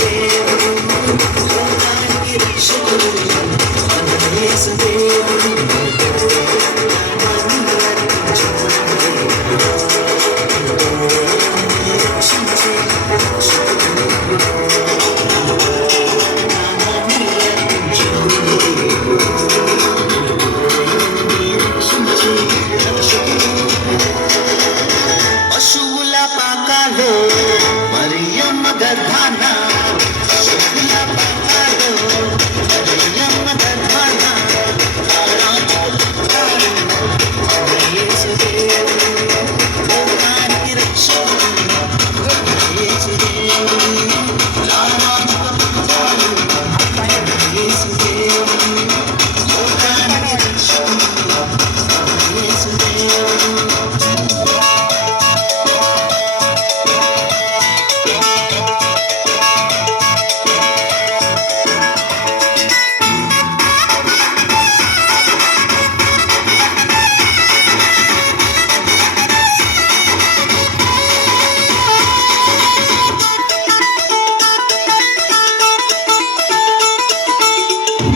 యేసుదేవుడు లోకానికి రక్షకుడు మన యేసుదేవుడు పశువుల పాకాలో మరియమ్మ గర్భాన పశువుల పాకాలో మరియమ్మ గర్భాన యేసుదేవుడు లోకానికి రక్షకుడు యేసుదేవుడు లామానుక పుత్రుడు యేసుదేవుడు లోకానికి రక్షకుడు యేసుదేవుడు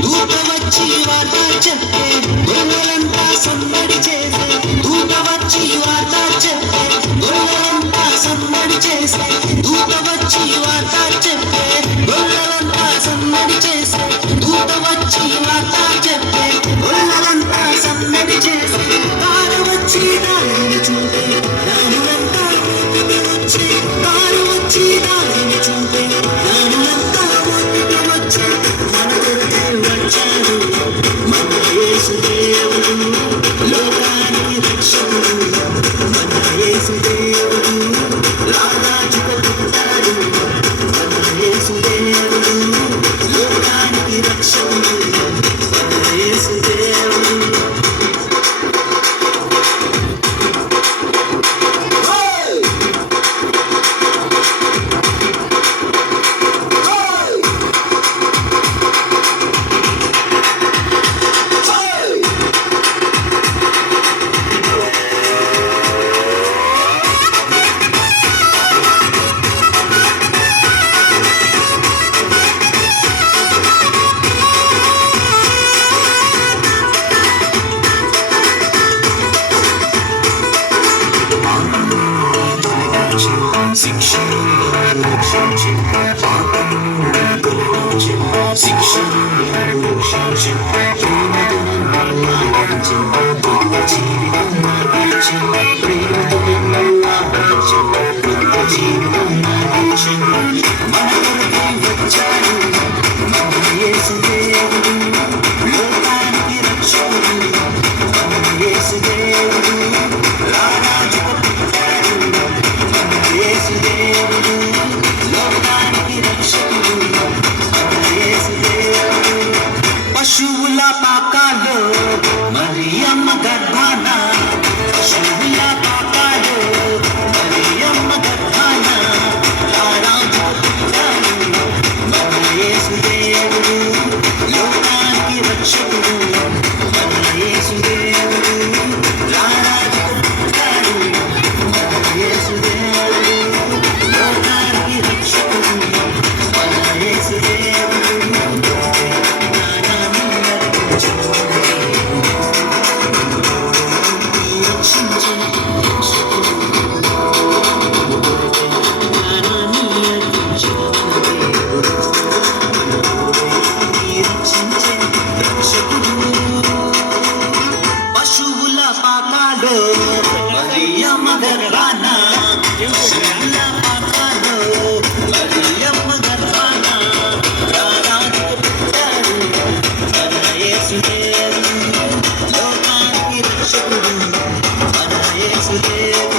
దూత వచ్చి వార్త చెప్పే గొర్రెలంతా సమ్మడి చేసే దూత వచ్చి వార్త చెప్పే గొర్రెలంతా సమ్మడి చేసే దూత వచ్చి వార్త చెప్పే గొర్రెలంతా సమ్మడి చేసే దూత వచ్చి వార్త చెప్పే గొర్రెలంతా సమ్మడి చేసే తార వచ్చి దానిని చూపే దానులంతా ముందుకు వచ్చి తార వచ్చి దానిని చూపే దానులంతా ముందుకు వచ్చి మన వచ్చాడు మన యేసుదేవుడు లోకానికి రక్షకుడు మన యేసుదేవుడు రారాజుక పుట్టాడు మన యేసుదేవుడు లోకానికి రక్షకుడు మన యేసుదేవుడు శిక్షను రక్షించి పాపము తొలగించి శిక్షను రక్షించి ప్రేమతో నన్ను ఆదరించి గొప్ప జీవితం నాకిచ్చి ప్రేమతో నన్ను ఆదరించి గొప్ప జీవితం నాకిచ్చి మన కొరకై వచ్చాడు మన యేసుదేవుడు లోకానికి రక్షకుడు మన యేసుదేవుడు రారాజుక పుట్టాడు యేసుదేవుడు లోకానికి రక్షకుడు యేసుదేవుడు పశువుల పాకాలో మరియమ్మ గర్భాన పశువుల పాకాలో మరియమ్మ గర్భాన రారాజు పుట్టాడు మన యేసుదేవుడు లోకానికి రక్షకుడు మన యేసుదేవుడు రారాజు పుట్టాడు మన యేసుదేవుడు లోకానికి రక్షకుడు మన యేసుదేవుడు పశువుల పాకాలో మరియమ్మ గర్భాన పశువుల పాకాలో మరియమ్మ గర్భాన రారాజుక పుట్టాడు మన యేసుదేవుడు లోకానికి రక్షకుడు మన యేసుదేవుడు